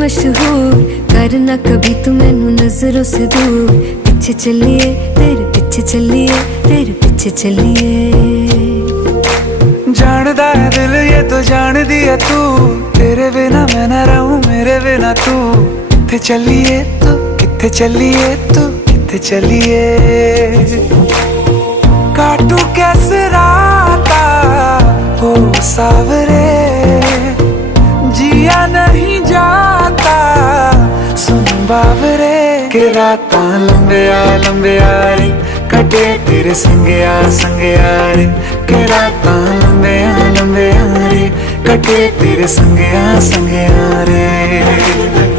मशहूर, करना कभी तू मैनू नजरों से दूर। पीछे चलिए तेरे पीछे चलिए, तेरे पीछे चलिए। जानदा है दिल ये तो जान दिया तू, तेरे बिना मैं ना रहूं मेरे बिना तू। किथे चलिए तू, किथे चलिए तू, किथे चलिए। काटू कैसे राता हो सावरे, जिया नहीं जाता सुन बावरे। के रातां लंबिया लंबिया रे, कटे तेरे संगया संगया रे। के रातां लंबिया लंबिया रे, कटे तेरे संगया संगया रे।